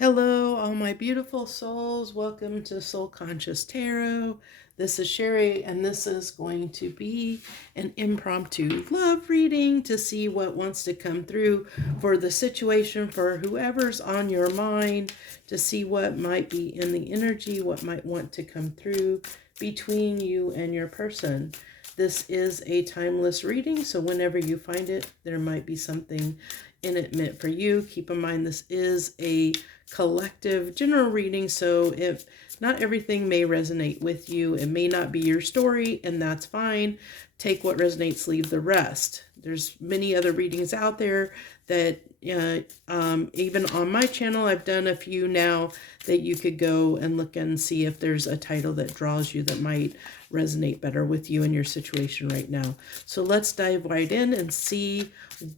Hello, all my beautiful souls. Welcome to Soul Conscious Tarot. This is Sherry, and this is going to be an impromptu love reading to see what wants to come through for the situation, for whoever's on your mind, to see what might be in the energy, what might want to come through between you and your person. This is a timeless reading, so whenever you find it, there might be something in it meant for you. Keep in mind, this is a collective general reading, so if not everything may resonate with you, it may not be your story, and that's fine. Take what resonates, leave the rest. There's many other readings out there that even on my channel, I've done a few now that you could go and look and see if there's a title that draws you that might resonate better with you and your situation right now. So let's dive right in and see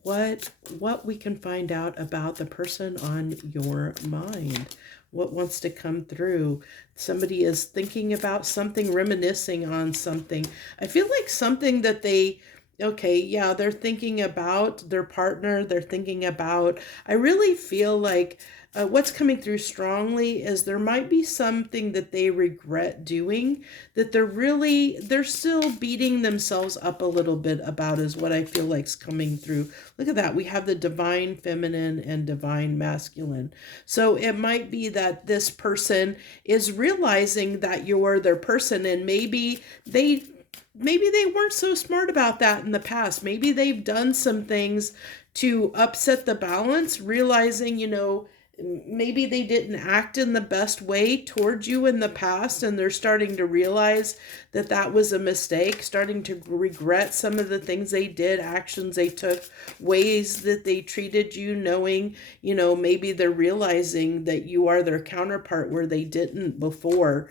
what we can find out about the person on your mind. What wants to come through? Somebody is thinking about something, reminiscing on something. I feel like something that they're thinking about their partner. They're thinking about, I really feel like what's coming through strongly is there might be something that they regret doing, that they're still beating themselves up a little bit about, is what I feel like's coming through. Look at that. We have the divine feminine and divine masculine. So it might be that this person is realizing that you're their person, and maybe they weren't so smart about that in the past. Maybe they've done some things to upset the balance, realizing, maybe they didn't act in the best way towards you in the past, and they're starting to realize that that was a mistake, starting to regret some of the things they did, actions they took, ways that they treated you, knowing, maybe they're realizing that you are their counterpart where they didn't before.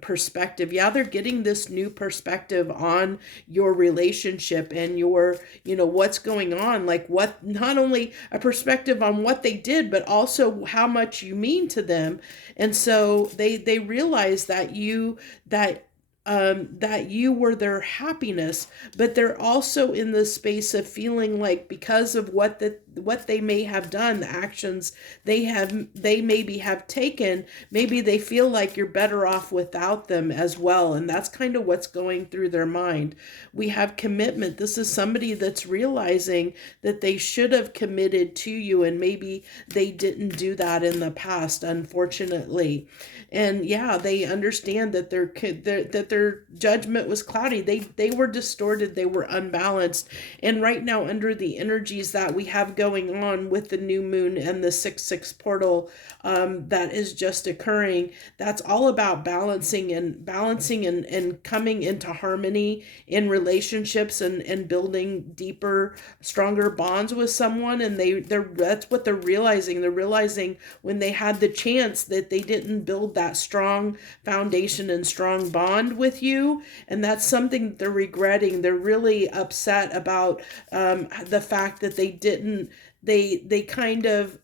Perspective. Yeah, they're getting this new perspective on your relationship and your, what's going on. Like, what, not only a perspective on what they did, but also how much you mean to them. And so they realize that you were their happiness, but they're also in the space of feeling like, because of what they may have done, the actions they maybe have taken, maybe they feel like you're better off without them as well. And that's kind of what's going through their mind. We have commitment. This is somebody that's realizing that they should have committed to you, and maybe they didn't do that in the past, unfortunately. And yeah, they understand that their judgment was cloudy. They were distorted. They were unbalanced. And right now, under the energies that we have going on with the new moon and the 6/6 portal that is just occurring, that's all about balancing and coming into harmony in relationships, and building deeper, stronger bonds with someone. And that's what they're realizing. They're realizing when they had the chance that they didn't build that strong foundation and strong bond with you, and that's something that they're regretting. They're really upset about the fact that they didn't they kind of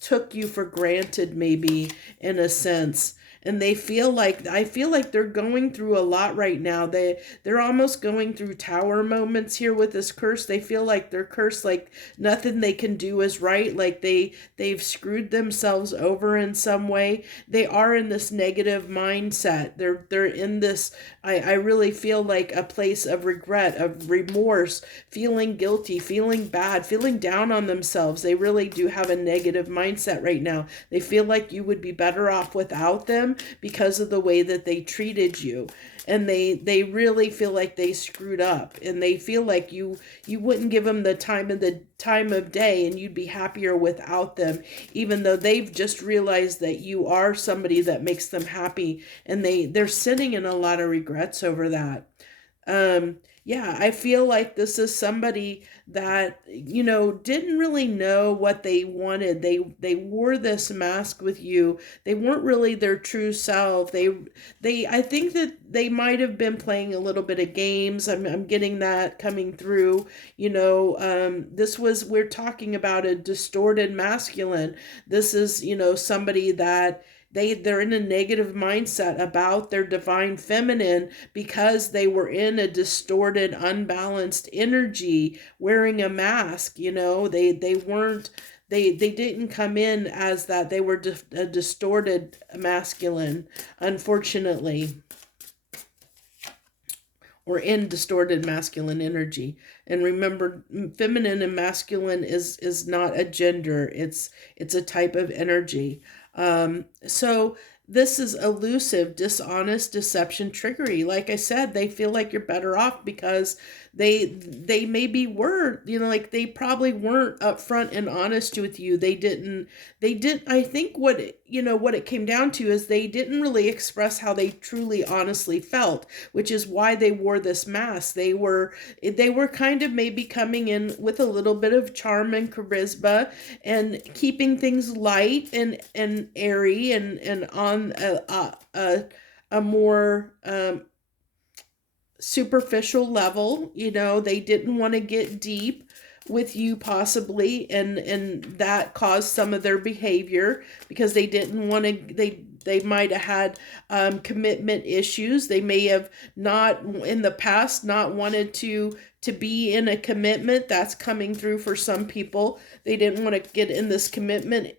took you for granted, maybe, in a sense. And I feel like they're going through a lot right now. They're almost going through tower moments here with this curse. They feel like they're cursed, like nothing they can do is right, like they've screwed themselves over in some way. They are in this negative mindset. They're in this, I really feel like, a place of regret, of remorse, feeling guilty, feeling bad, feeling down on themselves. They really do have a negative mindset right now. They feel like you would be better off without them because of the way that they treated you. And they really feel like they screwed up, and they feel like you wouldn't give them the time of day, and you'd be happier without them, even though they've just realized that you are somebody that makes them happy, and they're sitting in a lot of regrets over that. Yeah, I feel like this is somebody that, didn't really know what they wanted. They wore this mask with you. They weren't really their true self. I think that they might have been playing a little bit of games. I'm getting that coming through. We're talking about a distorted masculine. This is, somebody that they're in a negative mindset about their divine feminine because they were in a distorted, unbalanced energy, wearing a mask. They they didn't come in as that. They were a distorted masculine, unfortunately, or in distorted masculine energy. And remember, feminine and masculine is not a gender. It's a type of energy. So this is elusive, dishonest, deception, trickery. Like I said, they feel like you're better off because they maybe were, like they probably weren't upfront and honest with you. They didn't. I think what it came down to is they didn't really express how they truly honestly felt, which is why they wore this mask. They were kind of maybe coming in with a little bit of charm and charisma and keeping things light and airy and on a more superficial level. They didn't want to get deep with you possibly, and that caused some of their behavior because they didn't want to. They might have had commitment issues. They may have not in the past not wanted to be in a commitment. That's coming through for some people. They didn't want to get in this commitment,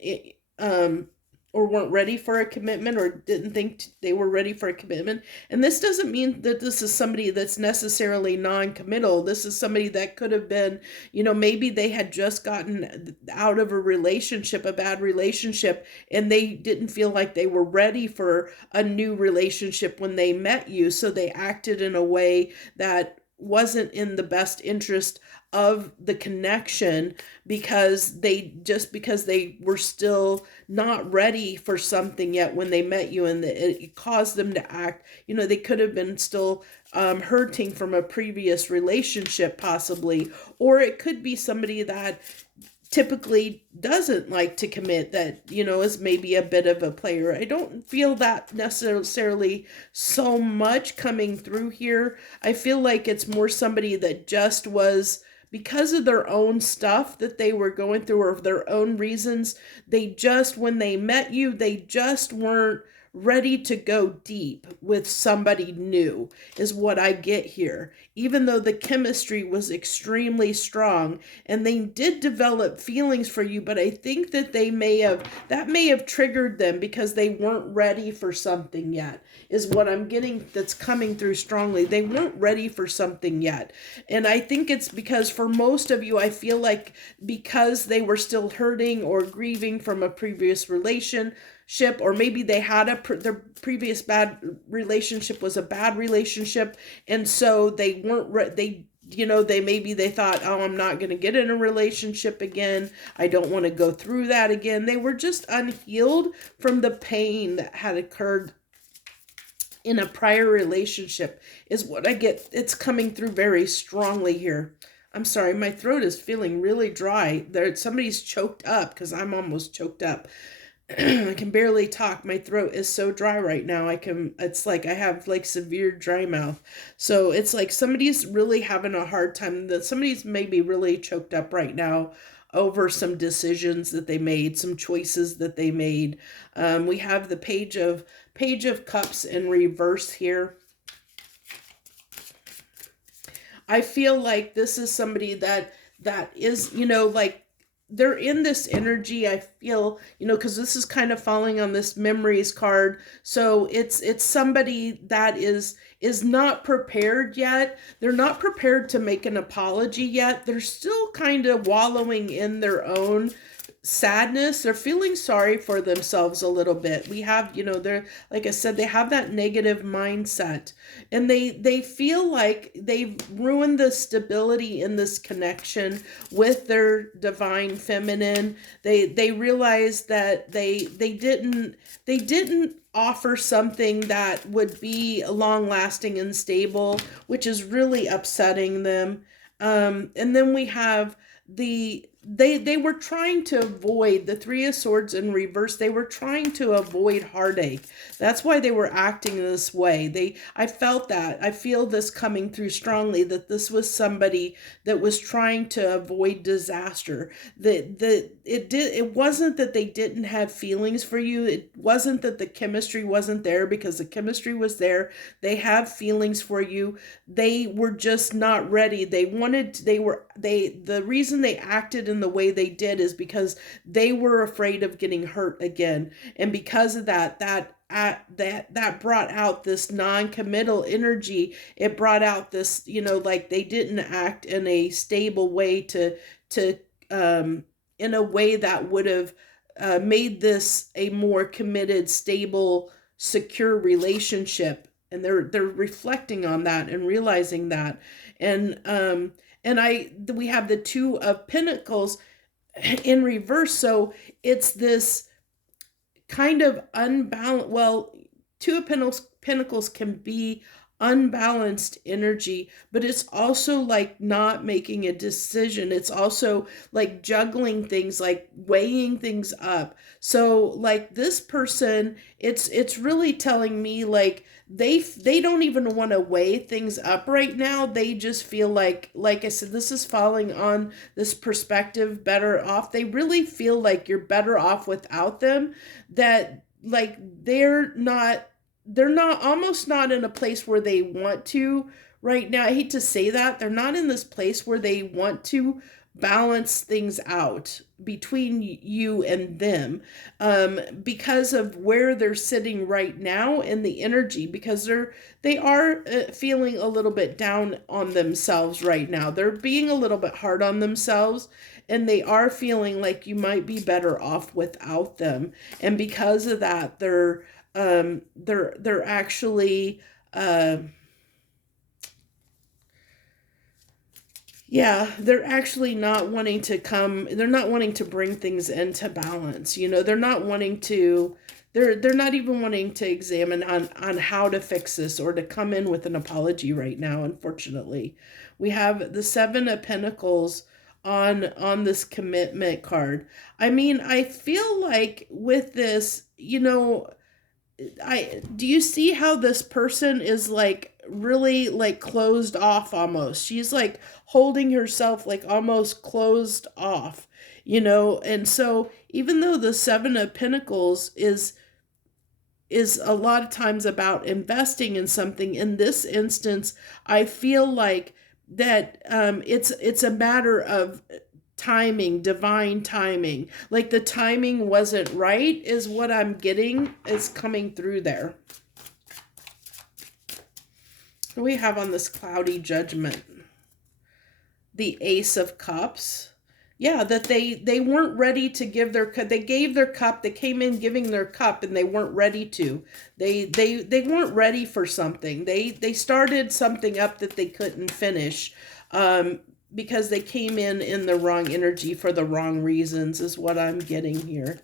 or weren't ready for a commitment, or didn't think they were ready for a commitment. And this doesn't mean that this is somebody that's necessarily non-committal. This is somebody that could have been, maybe they had just gotten out of a bad relationship, and they didn't feel like they were ready for a new relationship when they met you. So they acted in a way that wasn't in the best interest of the connection because they were still not ready for something yet when they met you, and it caused them to act. They could have been still hurting from a previous relationship possibly, or it could be somebody that typically doesn't like to commit, that is maybe a bit of a player. I don't feel that necessarily so much coming through here. I feel like it's more somebody that just was, because of their own stuff that they were going through or their own reasons, when they met you, they just weren't ready to go deep with somebody new, is what I get here. Even though the chemistry was extremely strong and they did develop feelings for you, but I think that that may have triggered them because they weren't ready for something yet, is what I'm getting that's coming through strongly. They weren't ready for something yet. And I think it's because for most of you, I feel like because they were still hurting or grieving from a previous relationship, or maybe they had their previous bad relationship was a bad relationship, and so they weren't they thought, oh, I'm not going to get in a relationship again. I don't want to go through that again. They were just unhealed from the pain that had occurred in a prior relationship, is what I get. It's coming through very strongly here. I'm sorry, my throat is feeling really dry. Somebody's choked up because I'm almost choked up. I can barely talk. My throat is so dry right now. It's like I have like severe dry mouth. So it's like somebody's really having a hard time. Somebody's maybe really choked up right now over some decisions that they made, some choices that they made. We have the Page of Cups in reverse here. I feel like this is somebody that is, like, they're in this energy. I feel, because this is kind of falling on this memories card. So it's somebody that is not prepared yet. They're not prepared to make an apology yet. They're still kind of wallowing in their own sadness. They're feeling sorry for themselves a little bit. We have, they're, like I said, they have that negative mindset, and they feel like they've ruined the stability in this connection with their divine feminine. They realize that they didn't offer something that would be long lasting and stable, which is really upsetting them. And then we have they were trying to avoid the Three of Swords in reverse. They were trying to avoid heartache. That's why they were acting this way. I felt that. I feel this coming through strongly, that this was somebody that was trying to avoid disaster. It wasn't that they didn't have feelings for you. It wasn't that the chemistry wasn't there, because the chemistry was there. They have feelings for you. They were just not ready. They were the reason they acted in the way they did is because they were afraid of getting hurt again. And because of that brought out this non-committal energy. It brought out this, like they didn't act in a stable way to in a way that would have made this a more committed, stable, secure relationship. And they're reflecting on that and realizing that. And we have the Two of Pentacles in reverse. So it's this kind of unbalanced. Well, Two of Pentacles can be unbalanced energy, but it's also like not making a decision. It's also like juggling things, like weighing things up. So like this person, it's really telling me like they don't even want to weigh things up right now. They just feel like I said, this is falling on this perspective, better off. They really feel like you're better off without them, that like they're almost not in a place where they want to right now. I hate to say that. They're not in this place where they want to balance things out between you and them, because of where they're sitting right now in the energy, because they are feeling a little bit down on themselves right now. They're being a little bit hard on themselves, and they are feeling like you might be better off without them. And because of that, they're actually they're actually not wanting to they're not wanting to bring things into balance. They're not wanting to, they're not even wanting to examine on how to fix this or to come in with an apology right now. Unfortunately, we have the Seven of Pentacles on this commitment card. I mean, I feel like with this, do you see how this person is like really like closed off almost? She's like holding herself like almost closed off, and so even though the Seven of Pentacles is a lot of times about investing in something, in this instance, I feel like that it's a matter of timing, divine timing. Like the timing wasn't right is what I'm getting, is coming through there. What do we have on this cloudy judgment? The Ace of Cups. Yeah, that they weren't ready to give their cup. They gave their cup. They came in giving their cup, and they weren't ready to. They weren't ready for something. They started something up that they couldn't finish, because they came in the wrong energy for the wrong reasons, is what I'm getting here.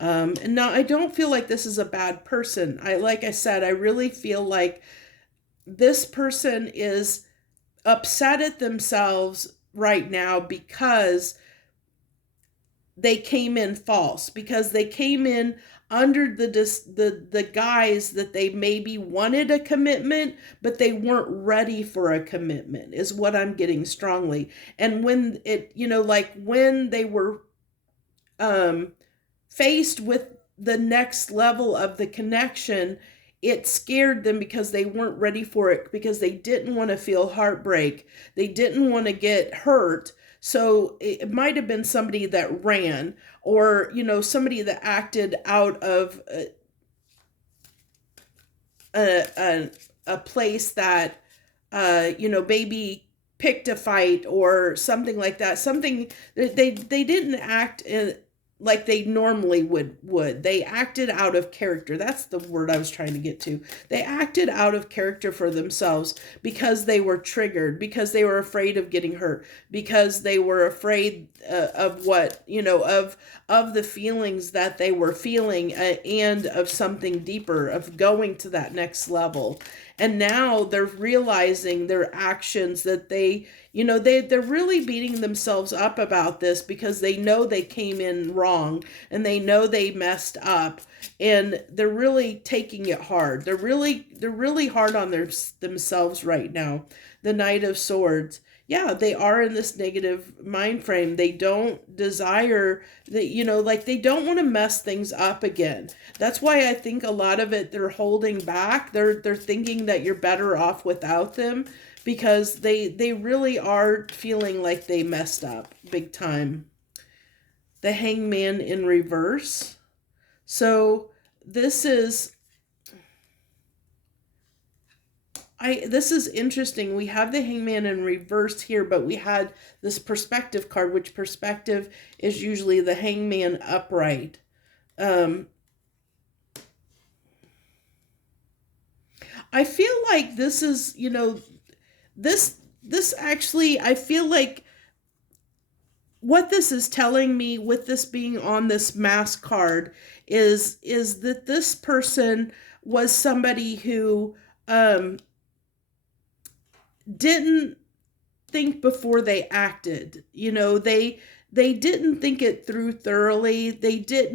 And now I don't feel like this is a bad person. Like I said, I really feel like this person is upset at themselves right now because they came in false, because they came in under the guise that they maybe wanted a commitment, but they weren't ready for a commitment, is what I'm getting strongly. And when it, like when they were faced with the next level of the connection, it scared them because they weren't ready for it, because they didn't want to feel heartbreak. They didn't want to get hurt. So it might have been somebody that ran, or, somebody that acted out of a place that, maybe picked a fight or something like that. Something they didn't act like they normally would. They acted out of character. That's the word I was trying to get to. They acted out of character for themselves because they were triggered, because they were afraid of getting hurt, because they were afraid of what, of the feelings that they were feeling, and of something deeper, of going to that next level. And now they're realizing their actions, that they're really beating themselves up about this, because they know they came in wrong, and they know they messed up, and they're really taking it hard. They're really hard on themselves right now. The Knight of Swords. Yeah, they are in this negative mind frame. They don't desire that, they don't want to mess things up again. That's why I think a lot of it, they're holding back. They're thinking that you're better off without them, because they really are feeling like they messed up big time. The Hangman in reverse. So this is this is interesting. We have the Hangman in reverse here, but we had this perspective card, which perspective is usually the Hangman upright. I feel like this is, this actually, I feel like what this is telling me with this being on this mask card is that this person was somebody who didn't think before they acted. They didn't think it through thoroughly. They just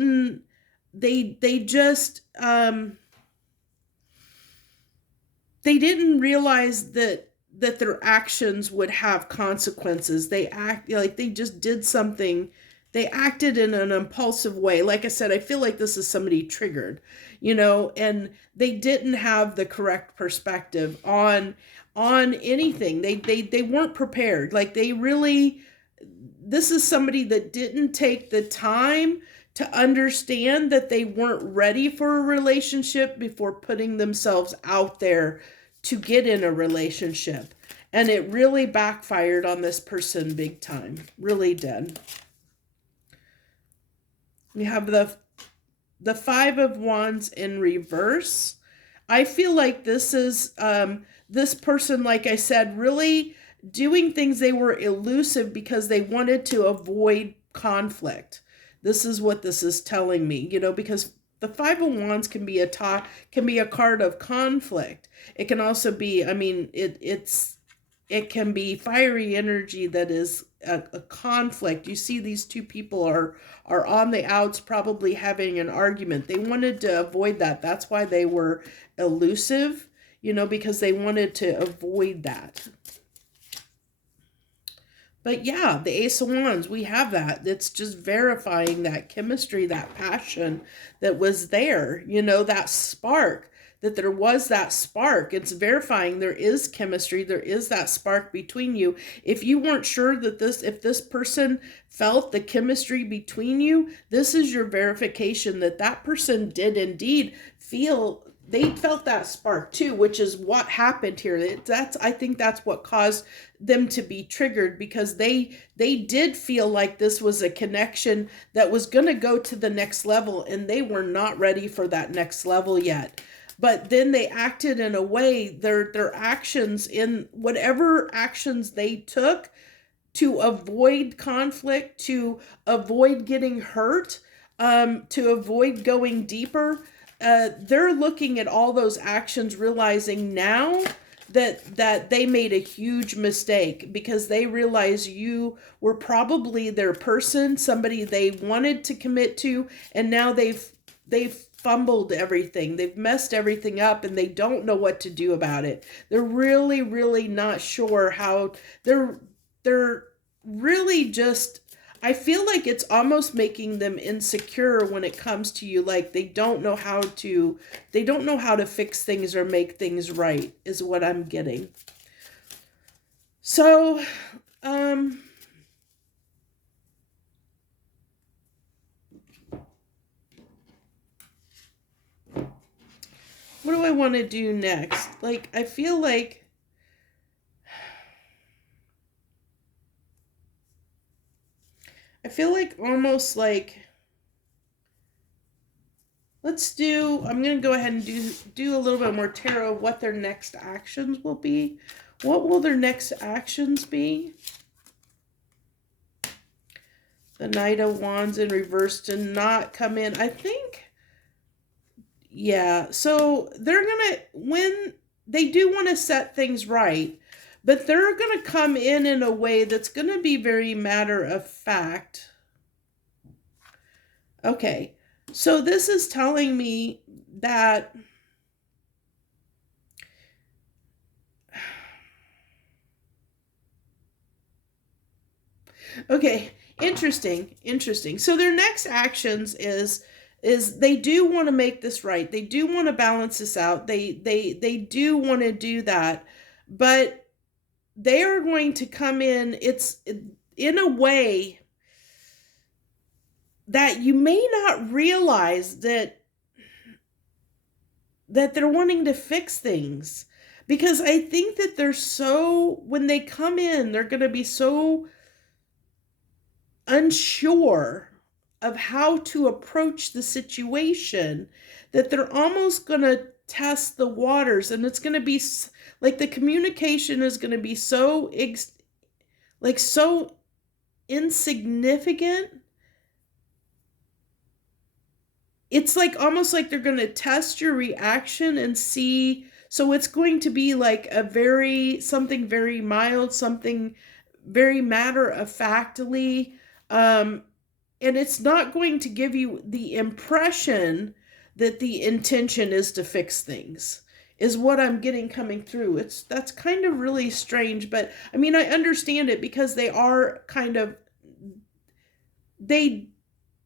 they didn't realize that their actions would have consequences. They act like they just did something. They acted in an impulsive way. Like I said, I feel like this is somebody triggered, and they didn't have the correct perspective on anything. They weren't prepared. Like this is somebody that didn't take the time to understand that they weren't ready for a relationship before putting themselves out there to get in a relationship. And it really backfired on this person big time. Really did. We have the Five of Wands in reverse. I feel like this is this person, like I said, really doing things. They were elusive because they wanted to avoid conflict. This is what this is telling me, because the Five of Wands can be a card of conflict. It can also be, it can be fiery energy that is a conflict. You see these two people are on the outs, probably having an argument. They wanted to avoid that. That's why they were elusive, because they wanted to avoid that. But yeah, the Ace of Wands, we have that. It's just verifying that chemistry, that passion that was there, that spark, that there was that spark. It's verifying there is chemistry, there is that spark between you. If you weren't sure that if this person felt the chemistry between you, this is your verification that person did indeed feel. They felt that spark too, which is what happened here. I think that's what caused them to be triggered, because they did feel like this was a connection that was going to go to the next level, and they were not ready for that next level yet. But then they acted in a way, their actions, in whatever actions they took to avoid conflict, to avoid getting hurt, to avoid going deeper. They're looking at all those actions, realizing now that they made a huge mistake, because they realize you were probably their person, somebody they wanted to commit to, and now they've fumbled everything. They've messed everything up, and they don't know what to do about it. They're really, really not sure how. They're really just, I feel like it's almost making them insecure when it comes to you. Like they don't know how to fix things or make things right, is what I'm getting. So, what do I want to do next? Like, I feel like almost like, I'm going to go ahead and do a little bit more tarot of what their next actions will be. What will their next actions be? The Knight of Wands in reverse to not come in. I think, yeah. So they're going to, when they do want to set things right, but they're going to come in a way that's going to be very matter of fact. Okay. So this is telling me that okay, interesting. So their next actions is they do want to make this right. They do want to balance this out. They do want to do that. But they are going to come in, it's in a way that you may not realize that they're wanting to fix things, because I think that they're so, when they come in, they're going to be so unsure of how to approach the situation that they're almost going to test the waters, and it's going to be like the communication is going to be so like so insignificant. It's like almost like they're going to test your reaction and see. So it's going to be like a very, something very mild, something very matter of factly. And it's not going to give you the impression that the intention is to fix things, is what I'm getting coming through. That's kind of really strange, but I mean, I understand it, because they are kind of, they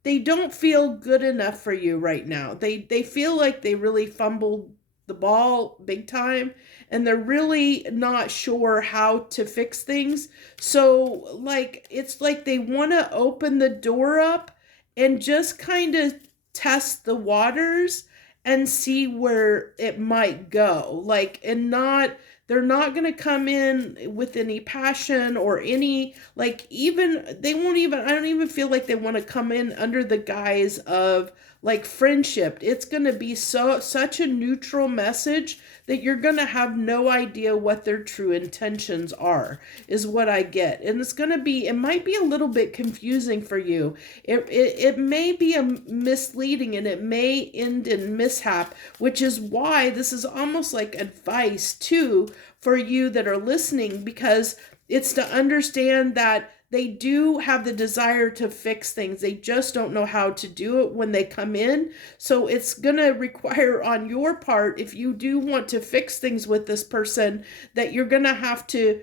they don't feel good enough for you right now. They feel like they really fumbled the ball big time, and they're really not sure how to fix things. So like it's like they want to open the door up and just kind of test the waters and see where it might go. Like, and not, they're not going to come in with any passion or any, like, even they won't even, I don't even feel like they want to come in under the guise of like friendship. It's going to be such a neutral message that you're going to have no idea what their true intentions are, is what I get. And it's going to be, it might be a little bit confusing for you. It may be a misleading, and it may end in mishap, which is why this is almost like advice too for you that are listening, because it's to understand that they do have the desire to fix things. They just don't know how to do it when they come in. So it's going to require on your part, if you do want to fix things with this person, that you're going to have to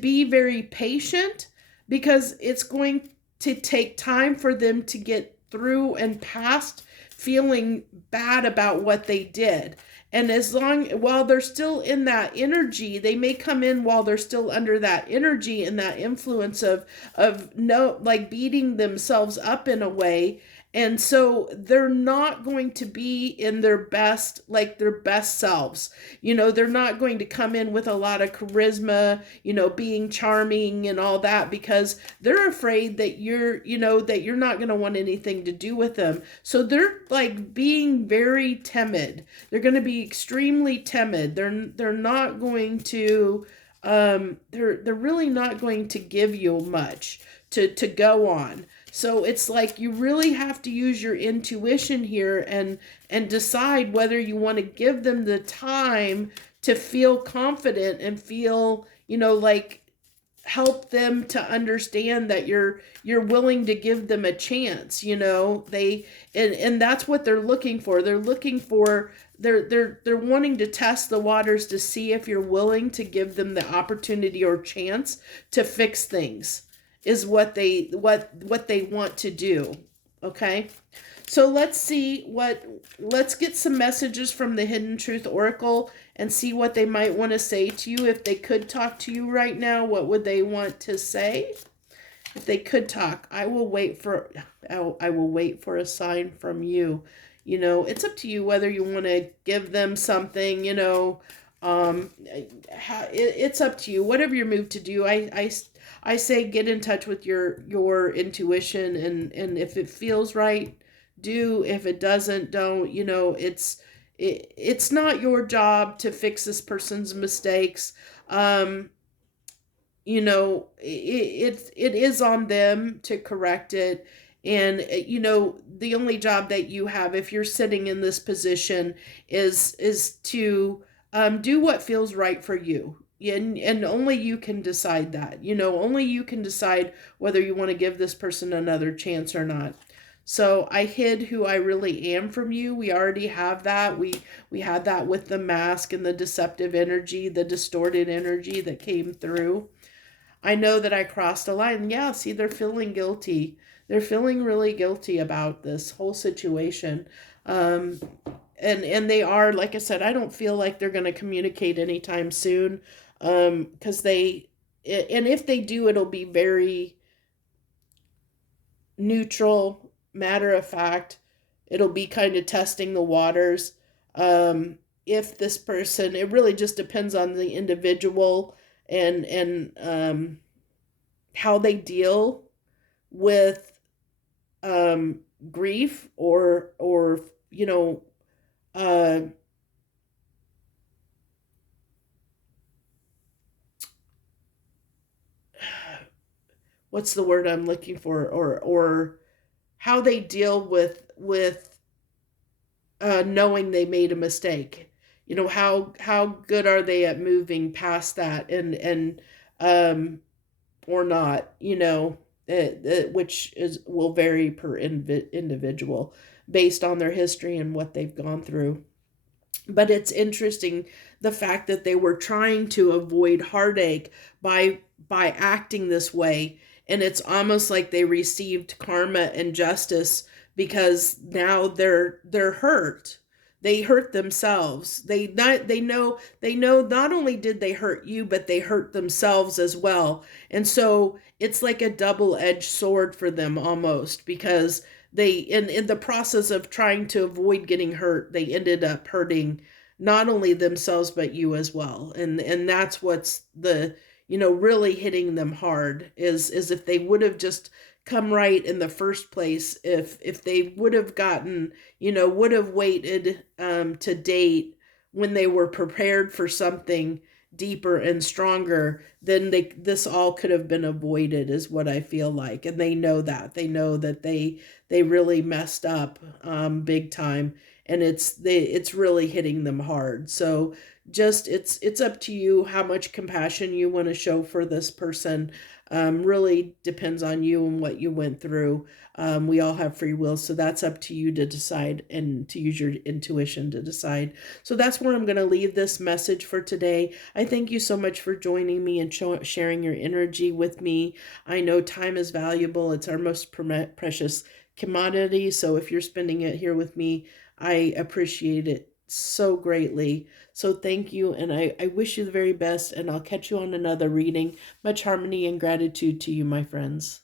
be very patient, because it's going to take time for them to get through and past feeling bad about what they did. And as long, while they're still in that energy, they may come in while they're still under that energy and that influence of no, like beating themselves up in a way. And so they're not going to be in their best, like their best selves. They're not going to come in with a lot of charisma, being charming and all that, because they're afraid that that you're not going to want anything to do with them. So they're like being very timid. They're going to be extremely timid. They're not going to, they're really not going to give you much to go on. So it's like you really have to use your intuition here and decide whether you want to give them the time to feel confident and feel, like, help them to understand that you're willing to give them a chance. They, and that's what they're looking for. They're looking for, they're wanting to test the waters to see if you're willing to give them the opportunity or chance to fix things, is what they want to do. Okay, so let's get some messages from the Hidden Truth Oracle and see what they might want to say to you. If they could talk to you right now, what would they want to say? If they could talk, I will wait for a sign from you. It's up to you whether you want to give them something. It's up to you. Whatever you're moved to do, I say get in touch with your intuition, and if it feels right, do. If it doesn't, don't. It's not your job to fix this person's mistakes. It is on them to correct it. And the only job that you have, if you're sitting in this position, is to do what feels right for you. And only you can decide that. Only you can decide whether you want to give this person another chance or not. So I hid who I really am from you. We already have that. We had that with the mask and the deceptive energy, the distorted energy that came through. I know that I crossed a line. Yeah, see, they're feeling guilty. They're feeling really guilty about this whole situation. And they like I said, I don't feel like they're going to communicate anytime soon, because they and if they do, it'll be very neutral, matter of fact. It'll be kind of testing the waters. Um, if this person, it really just depends on the individual and how they deal with um, grief or you know uh, what's the word I'm looking for, or how they deal with knowing they made a mistake. How good are they at moving past that and um, or not. Which is will vary per individual based on their history and what they've gone through. But it's interesting the fact that they were trying to avoid heartache by acting this way, and it's almost like they received karma and justice because now they're hurt. They hurt themselves. They know not only did they hurt you, but they hurt themselves as well. And so it's like a double-edged sword for them almost, because they in the process of trying to avoid getting hurt, they ended up hurting not only themselves but you as well. And that's what's the really hitting them hard, is if they would have just come right in the first place, if they would have gotten, would have waited to date when they were prepared for something deeper and stronger, then this all could have been avoided, is what I feel like. And they know that they really messed up big time, and it's really hitting them hard. So just it's up to you how much compassion you want to show for this person. Really depends on you and what you went through. We all have free will, so that's up to you to decide and to use your intuition to decide. So that's where I'm going to leave this message for today. I thank you so much for joining me and sharing your energy with me. I know time is valuable, it's our most precious commodity. So if you're spending it here with me, I appreciate it so greatly. So thank you, and I wish you the very best, and I'll catch you on another reading. Much harmony and gratitude to you, my friends.